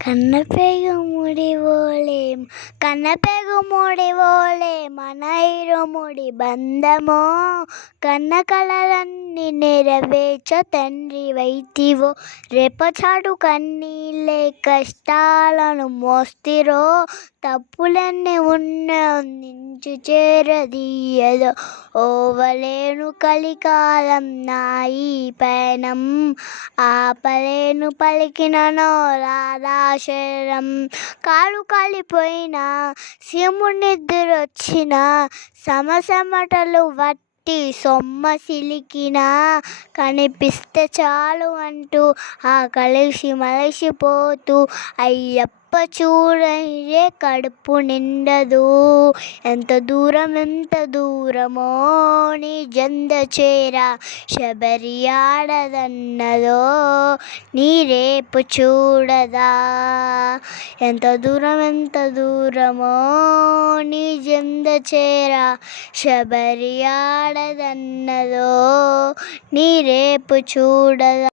కన్నపెగుముడివోలే కన్నపెగుముడివోలే మన ఇరుముడి బంధమో కన్న కలలన్నీ నెరవేర్చ తండ్రివైతివో రేపచాటు కన్నీళ్ళే కష్టాలను మోస్తిరో తప్పులెన్ని ఉన్నా నించు చేరదీయదో ఓవలేను కలికాలం నా ఈ పయనం ఆపలేను పలికిననో రాధాశరం కాలు కాలిపోయినా సీమునిద్దురొచ్చిన సమసమటలు వట్టి సొమ్మసిలికినా కనిపిస్తే చాలు అంటూ ఆ కలిసి మలసిపోతూ అయ్యప్ప చూడనిదే కడుపు నిండదు ఎంత దూరమో నీ జంద చేరా శబరి ఆడదన్నదో నీ రేపు చూడదా ఎంత దూరమో నీ జంద చేరా శబరి ఆడదన్నదో నీ రేపు చూడదా.